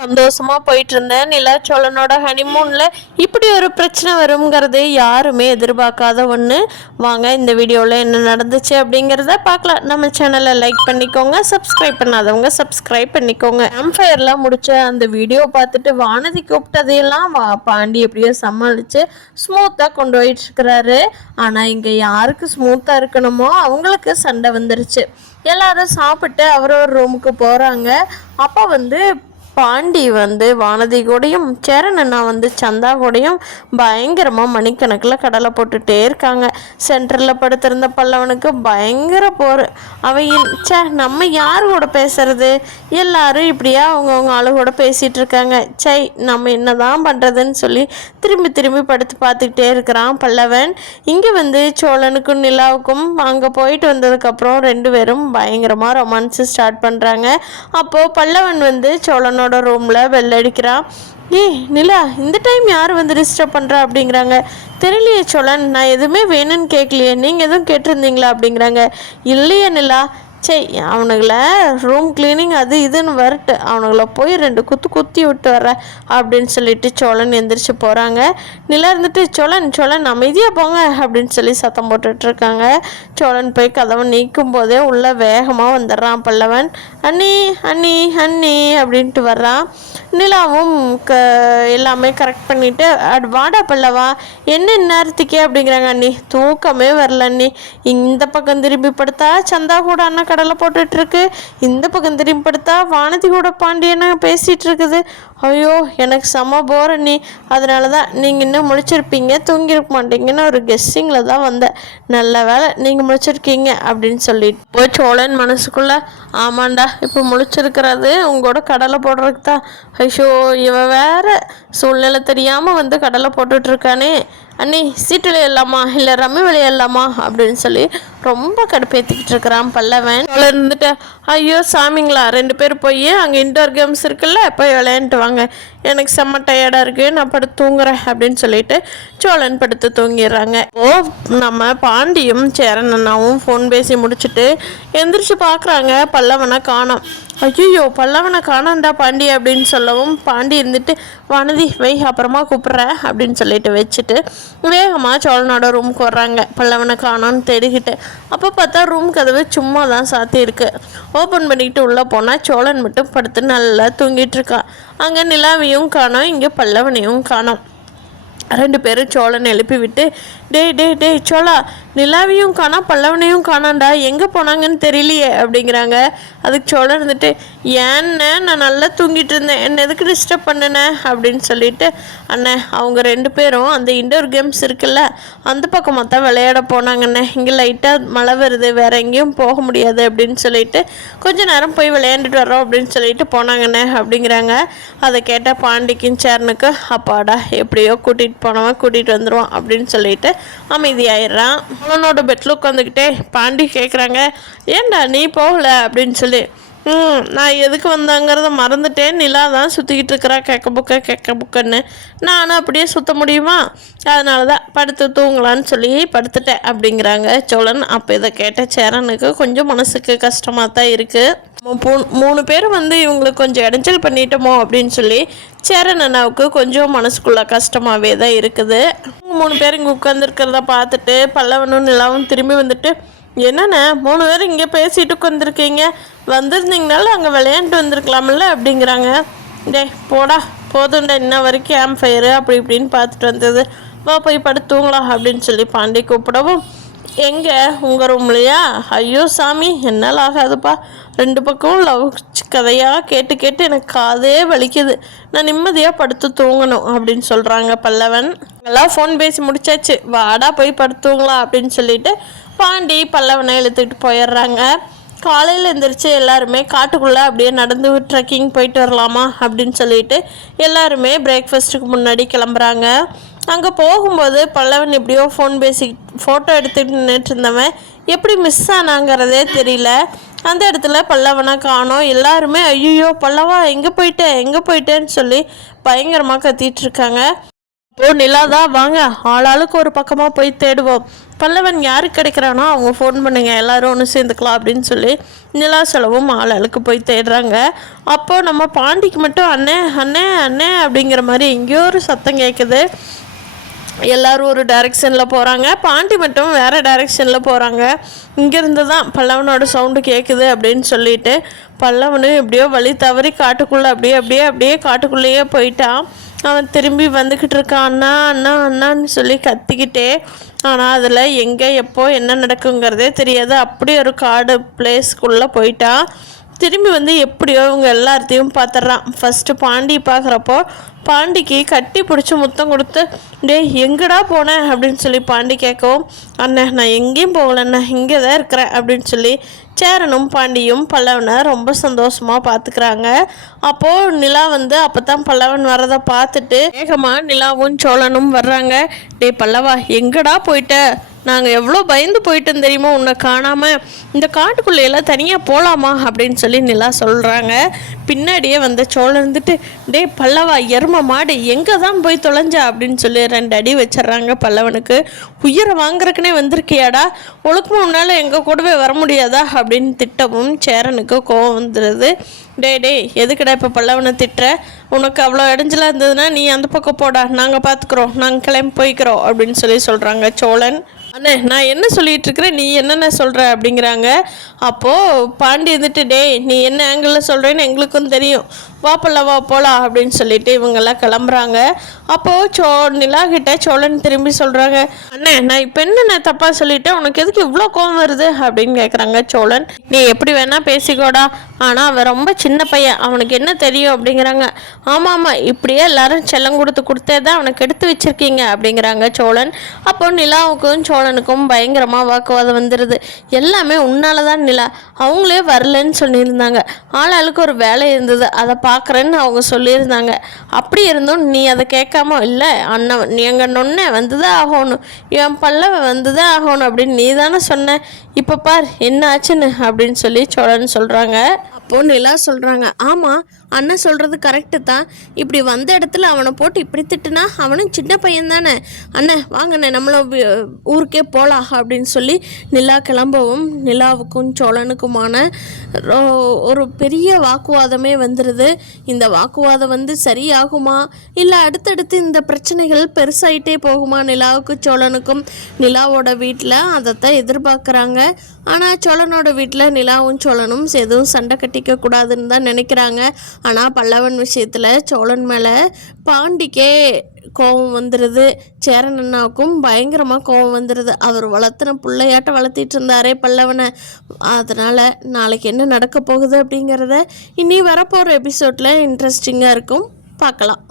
சந்தோஷமா போயிட்டு இருந்தேன் நிலா சோழனோட ஹனிமூன்ல இப்படி ஒரு பிரச்சனை வருங்கிறது யாருமே எதிர்பார்க்காத ஒன்று. வாங்க இந்த வீடியோவில் என்ன நடந்துச்சு அப்படிங்கிறத பார்க்கலாம். நம்ம சேனலை லைக் பண்ணிக்கோங்க, சப்ஸ்கிரைப் பண்ணாதவங்க சப்ஸ்கிரைப் பண்ணிக்கோங்க. கேம்ஃபயர்லாம் முடிச்ச அந்த வீடியோ பார்த்துட்டு வானதி கூப்பிட்டதையெல்லாம் பாண்டி எப்படியோ சமாளித்து ஸ்மூத்தாக கொண்டு போயிட்டு இருக்கிறாரு. ஆனால் இங்கே யாருக்கு ஸ்மூத்தாக இருக்கணுமோ அவங்களுக்கு சண்டை வந்துருச்சு. எல்லாரும் சாப்பிட்டு அவரவர் ரூமுக்கு போகிறாங்க. அப்போ பாண்டி வானதி கூடயும் சரண் அண்ணா சந்தா கூடயும் பயங்கரமாக மணிக்கணக்கில் கடலை போட்டுகிட்டே இருக்காங்க. சென்டரில் படுத்திருந்த பல்லவனுக்கு பயங்கர போர். அவையின் நம்ம யார் கூட பேசுறது, எல்லாரும் இப்படியா அவங்கவுங்க ஆளு கூட பேசிகிட்டு இருக்காங்க. சை நம்ம என்ன தான் பண்ணுறதுன்னு சொல்லி திரும்பி திரும்பி படுத்து பார்த்துக்கிட்டே இருக்கிறான் பல்லவன். இங்கே சோழனுக்கும் நிலாவுக்கும் அங்கே போயிட்டு வந்ததுக்கப்புறம் ரெண்டு பேரும் பயங்கரமாக ரொமான்ஸு ஸ்டார்ட் பண்ணுறாங்க. அப்போது பல்லவன் சோழனோட ரூம்ல பெல் அடிக்கிறான். நிலா இந்த டைம் யார் டிஸ்டர்ப் பண்ணுறா அப்படிங்கிறாங்க. தெரியலையே சோழன், நான் எதுவுமே வேணும்னு கேட்கலையே, நீங்கள் எதுவும் கேட்டிருந்தீங்களா அப்படிங்கிறாங்க. இல்லையே நிலா, சரி அவனுங்கள ரூம் கிளீனிங் அது இதுன்னு வரட்டு, அவனுங்கள போய் ரெண்டு குத்தி விட்டு வர அப்படின்னு சொல்லிட்டு சோழன் எந்திரிச்சு போகிறாங்க. நிலா சோழன் அமைதியாக போங்க அப்படின்னு சொல்லி சத்தம் போட்டுட்ருக்காங்க. சோழன் போய் கதவை நீக்கும் போதே உள்ள வேகமாக வந்துடுறான் பல்லவன். அண்ணி அண்ணி அண்ணி அப்படின்ட்டு வர்றான். நிலாவும் எல்லாமே கரெக்ட் பண்ணிவிட்டு வாடா பல்லவா என்ன நேரத்துக்கே அப்படிங்கிறாங்க. அண்ணி தூக்கமே வரல அண்ணி, இந்த பக்கம் திரும்பி படுத்தா சந்தா கூட அண்ணா கடலை போட்டுட்ருக்கு, இந்த பக்கம் திரும்பி படுத்தா வானதி கூட பாண்டியனை பேசிகிட்டு இருக்குது. ஐயோ எனக்கு செம போர் அண்ணி, அதனால தான் நீங்கள் இன்னும் முழிச்சிருப்பீங்க தூங்கிருக்க மாட்டீங்கன்னு ஒரு கெஸ்ஸிங்கில் தான் வந்தேன். நல்ல வேலை நீங்கள் முழிச்சிருக்கீங்க அப்படின்னு சொல்லிட்டு போய் சோழன் மனசுக்குள்ளே ஆமாண்டா இப்போ முழிச்சிருக்கிறது உங்களோட கடலை போடுறதுக்கு தான். ஐயோ இவ வேற சூழ்நிலை தெரியாமல் கடலை போட்டுட்ருக்கானே. அண்ணி சீட்டு விளையாடலாமா இல்லை ரம்மி விளையாடலாமா அப்படின்னு சொல்லி ரொம்ப கடுப்பேற்றிக்கிட்டு இருக்கிறான் பல்லவன். இருந்துட்டு ஐயோ சாமிங்களா, ரெண்டு பேர் போய் அங்கே இன்டோர் கேம்ஸ் இருக்குல்ல போய் விளையாண்டுட்டு வாங்க, எனக்கு செம்ம டயர்டாக இருக்குது, நான் படுத்து தூங்குறேன் அப்படின்னு சொல்லிட்டு சோழன் படுத்து தூங்கிடுறாங்க. நம்ம பாண்டியும் சேரன் அண்ணாவும் ஃபோன் பேசி முடிச்சுட்டு எந்திரிச்சு பார்க்குறாங்க, பல்லவனை காணோம். ஐயோ பல்லவனை காணாண்டா பாண்டி அப்படின்னு சொல்லவும் பாண்டி வானதி வை அப்புறமா கூப்பிட்றேன் அப்படின்னு சொல்லிட்டு வச்சுட்டு வேகமாக சோழனோட ரூமுக்கு வர்றாங்க. பல்லவனை காணோன்னு தேடிக்கிட்டு அப்போ பார்த்தா ரூம் கதவு சும்மா தான் சாத்தியிருக்கு. ஓப்பன் பண்ணிக்கிட்டு உள்ளே போனால் சோழன் மட்டும் படுத்து நல்லா தூங்கிட்டு இருக்கான். அங்கே நிலாவையும் காணோம், இங்கே பல்லவனையும் காணோம். ரெண்டு பேரும் சோழனை எழுப்பி விட்டு டே சோழா நிலாவையும் காணா பல்லவனையும் காணாண்டா, எங்கே போனாங்கன்னு தெரியலையே அப்படிங்கிறாங்க. அதுக்கு சோழன் ஏன்னு நான் நல்லா தூங்கிட்டு இருந்தேன், என்ன எதுக்கு டிஸ்டர்ப் பண்ணுனேன் அப்படின்னு சொல்லிட்டு அண்ணே அவங்க ரெண்டு பேரும் அந்த இன்டோர் கேம்ஸ் இருக்குல்ல அந்த பக்கமாக தான் விளையாட போனாங்கண்ணே, இங்கே லைட்டாக மழை வருது வேற எங்கேயும் போக முடியாது அப்படின்னு சொல்லிட்டு கொஞ்ச நேரம் போய் விளையாண்டுட்டு வரோம் அப்படின்னு சொல்லிட்டு போனாங்கண்ணே அப்படிங்கிறாங்க. அதை கேட்டால் பாண்டிக்கும் சேரனுக்கு அப்பாடா எப்படியோ கூட்டிகிட்டு போனவன் கூட்டிகிட்டு வந்துடுவான் அப்படின்னு சொல்லிட்டு அமைதியாயிடுறான். அவனோட பெட்டில் உட்காந்துக்கிட்டே பாண்டி கேட்குறாங்க, ஏண்டா நீ போகல அப்படின்னு சொல்லி. நான் எதுக்கு வந்தாங்கிறத மறந்துட்டேன், நிலா தான் சுற்றிக்கிட்டு இருக்கிறா கேட்க புக்கன்னு, நானும் அப்படியே சுற்ற முடியுமா, அதனால தான் படுத்து தூங்கலான்னு சொல்லி படுத்துட்டேன் அப்படிங்கிறாங்க சோழன். அப்போ இதை கேட்ட சேரனுக்கு கொஞ்சம் மனசுக்கு கஷ்டமாக தான் இருக்குது. மூணு பேர் இவங்களுக்கு கொஞ்சம் இடைஞ்சல் பண்ணிட்டோமோ அப்படின்னு சொல்லி சேரன் அண்ணாவுக்கு கொஞ்சம் மனசுக்குள்ள கஷ்டமாகவே தான் இருக்குது. மூணு பேர் இங்கே உட்காந்துருக்கிறத பார்த்துட்டு பல்லவனும் நிலாவும் திரும்பி என்னென்ன மூணு பேர் இங்கே பேசிட்டு உட்காந்துருக்கீங்க, வந்திருந்தீங்கனால அங்கே விளையாண்டுட்டு வந்திருக்கலாம்ல அப்படிங்கிறாங்க. போடா போதுண்டா இன்ன வரைக்கும் கேம்ப் ஃபயரு அப்படி இப்படின்னு பார்த்துட்டு வந்தது, வா போய் படுத்துங்களா அப்படின்னு சொல்லி பாண்டி கூப்பிடவும் எங்கே உங்கள் ரூம்லையா, ஐயோ சாமி என்னால் ஆகாதுப்பா, ரெண்டு பக்கமும் லவ் கதையாக கேட்டு எனக்கு காதே வலிக்குது, நான் நிம்மதியாக படுத்து தூங்கணும் அப்படின்னு சொல்கிறாங்க பல்லவன். எல்லாம் ஃபோன் பேசி முடிச்சாச்சு, வாடா போய் படுத்துங்களா அப்படின்னு சொல்லிட்டு பாண்டி பல்லவனை இழுத்துக்கிட்டு போயிடுறாங்க. காலையில் எழுந்திரிச்சு எல்லாருமே காட்டுக்குள்ளே அப்படியே நடந்து ட்ரெக்கிங் போயிட்டு வரலாமா அப்படின்னு சொல்லிட்டு எல்லாருமே பிரேக்ஃபாஸ்ட்டுக்கு முன்னாடி கிளம்புறாங்க. அங்கே போகும்போது பல்லவன் எப்படியோ ஃபோன் பேசி ஃபோட்டோ எடுத்துகிட்டு நின்றுட்டு இருந்தவன் எப்படி மிஸ் ஆனாங்கிறதே தெரியல. அந்த இடத்துல பல்லவனை காணோம். எல்லாருமே ஐயோ பல்லவா எங்கே போயிட்டேன்னு சொல்லி பயங்கரமாக கத்திட்டு இருக்காங்க. ஓ நிலாதா வாங்க ஆளாளுக்கு ஒரு பக்கமாக போய் தேடுவோம். பல்லவன் யாருக்கு கிடைக்கிறானோ அவங்க ஃபோன் பண்ணுங்க, எல்லாரும் ஒன்று சேர்ந்துக்கலாம் அப்படின்னு சொல்லி நிலா செலவும் ஆளாளுக்கு போய் தேடுறாங்க. அப்போது நம்ம பாண்டிக்கு மட்டும் அண்ணே அண்ணே அண்ணே அப்படிங்கிற மாதிரி எங்கேயோ ஒரு சத்தம் கேட்குது. எல்லோரும் ஒரு டைரெக்ஷனில் போகிறாங்க, பாண்டி மட்டும் வேறு டைரெக்ஷனில் போகிறாங்க. இங்கேருந்து தான் பல்லவனோட சவுண்டு கேட்குது அப்படின்னு சொல்லிட்டு பல்லவனு எப்படியோ வழி தவறி காட்டுக்குள்ளே அப்படியே காட்டுக்குள்ளேயே போயிட்டான். அவன் திரும்பி வந்துக்கிட்டு இருக்கான், அண்ணா அண்ணா அண்ணான்னு சொல்லி கத்திக்கிட்டே. ஆனால் அதில் எங்கே எப்போ என்ன நடக்குங்கிறதே தெரியாது. அப்படி ஒரு காடு பிளேஸ்க்குள்ளே போயிட்டான். திரும்பி வந்து எப்படியோ இவங்க எல்லாத்தையும் பார்த்துட்றான். ஃபஸ்ட்டு பாண்டி பார்க்குறப்போ பாண்டிக்கு கட்டி பிடிச்சி முத்தம் கொடுத்து, டே எங்கடா போனேன் அப்படின்னு சொல்லி பாண்டி கேட்கவும், அண்ணன் நான் எங்கேயும் போகலண்ணா, இங்கே தான் இருக்கிறேன் அப்படின்னு சொல்லி சேரனும் பாண்டியும் பல்லவனை ரொம்ப சந்தோஷமாக பார்த்துக்கிறாங்க. அப்போது நிலா வந்து அப்போ தான் பல்லவன் வரதை பார்த்துட்டு வேகமாக நிலாவும் சோழனும் வர்றாங்க. டே பல்லவா எங்கடா போயிட்ட, நாங்கள் எவ்வளோ பயந்து போயிட்டோம் தெரியுமா உன்னை காணாமல், இந்த காட்டுக்குள்ளையெல்லாம் தனியாக போகலாமா அப்படின்னு சொல்லி நிலா சொல்கிறாங்க. பின்னாடியே வந்த சோழன் இருந்துட்டு, டே பல்லவா எரும மாடு எங்கே தான் போய் தொலைஞ்சா அப்படின்னு சொல்லி 2 அடி வச்சிட்றாங்க பல்லவனுக்கு. உயிரை வாங்குறதுக்குனே வந்திருக்கியாடா, ஒழுக்கமாக உன்னால் எங்கள் கூடவே வர முடியாதா அப்படின்னு திட்டவும் சேரனுக்கு கோவம் வந்துடுது. டே எதுக்கடா இப்போ பல்லவனை திட்டுற, உனக்கு அவ்வளோ இடைஞ்சலாக இருந்ததுன்னா நீ அந்த பக்கம் போடா, நாங்கள் பார்த்துக்குறோம், நாங்கள் கிளம்பி போய்க்கிறோம் அப்படின்னு சொல்லி சொல்கிறாங்க சோழன். அண்ணே நான் என்ன சொல்லிகிட்டு இருக்கிறேன், நீ என்னென்ன சொல்கிற அப்படிங்கிறாங்க. அப்போது பாண்டி வந்துட்டு, டே நீ என்ன ஆங்கிளில் சொல்கிறேன்னு எங்களுக்கும் தெரியும், வா பல்லவா போகலாம் அப்படின்னு சொல்லிட்டு இவங்கெல்லாம் கிளம்புறாங்க. அப்போது நிலா கிட்ட சோழன் திரும்பி சொல்கிறாங்க, அண்ணே நான் இப்போ என்ன தப்பாக சொல்லிட்டேன், உனக்கு எதுக்கு இவ்வளோ கோவம் வருது அப்படின்னு கேட்குறாங்க சோழன். நீ எப்படி வேணால் பேசிக்கோடா, ஆனால் அவன் ரொம்ப சின்ன பையன், அவனுக்கு என்ன தெரியும் அப்படிங்கிறாங்க. ஆமாம் இப்படியே எல்லாரும் செல்லம் கொடுத்தே தான் அவனுக்கு எடுத்து வச்சுருக்கீங்க அப்படிங்கிறாங்க சோழன். அப்போது நிலாவுக்கும் சோழனுக்கும் பயங்கரமாக வாக்குவாதம் வந்துடுது. எல்லாமே உன்னால தான் நிலா, அவங்களே வரலன்னு சொல்லியிருந்தாங்க, ஆளாளுக்கு ஒரு வேலை இருந்தது அதை பார்க்குறேன்னு அவங்க சொல்லியிருந்தாங்க, அப்படி இருந்தும் நீ அதை கேட்காம இல்லை அண்ணன் எங்கள் நொன்னை வந்துதான் ஆகணும், என் பல்லவ வந்துதான் ஆகணும் அப்படின்னு நீ தானே சொன்ன, இப்போ பார் என்ன ஆச்சுன்னு அப்படின்னு சொல்லி சோழன் சொல்கிறாங்க. அப்போது நிலா சொல்கிறாங்க, ஆமாம் அண்ணன் சொல்கிறது கரெக்டு தான், இப்படி வந்த இடத்துல அவனை போட்டு இப்படி திட்டுனா அவனும் சின்ன பையன் தானே, அண்ணன் வாங்கண்ணே நம்மளும் ஊருக்கே போகலாம் அப்படின்னு சொல்லி நிலா கிளம்பவும் நிலாவுக்கும் சோழனுக்குமான ஒரு பெரிய வாக்குவாதமே வந்துடுது. இந்த வாக்குவாதம் வந்து சரியாகுமா இல்லை அடுத்தடுத்து இந்த பிரச்சனைகள் பெருசாயிட்டே போகுமா நிலாவுக்கு சோழனுக்கும்? நிலாவோட வீட்டில் அதைத்தான் எதிர்பார்க்குறாங்க. ஆனால் சோழனோட வீட்டில் நிலாவும் சோழனும் எதுவும் சண்டை கட்டிக்க கூடாதுன்னு தான் நினைக்கிறாங்க. ஆனால் பல்லவன் விஷயத்தில் சோழன் மேலே பாண்டிக்கே கோபம் வந்துடுது. சேரன் அண்ணாவுக்கும் பயங்கரமாக கோபம் வந்துடுது. அவர் வளர்த்துன பிள்ளையாட்ட வளர்த்திட்டு இருந்தாரே பல்லவனை. அதனால் நாளைக்கு என்ன நடக்க போகுது அப்படிங்கிறத இனி வரப்போகிற எபிசோடில் இன்ட்ரெஸ்டிங்காக இருக்கும், பார்க்கலாம்.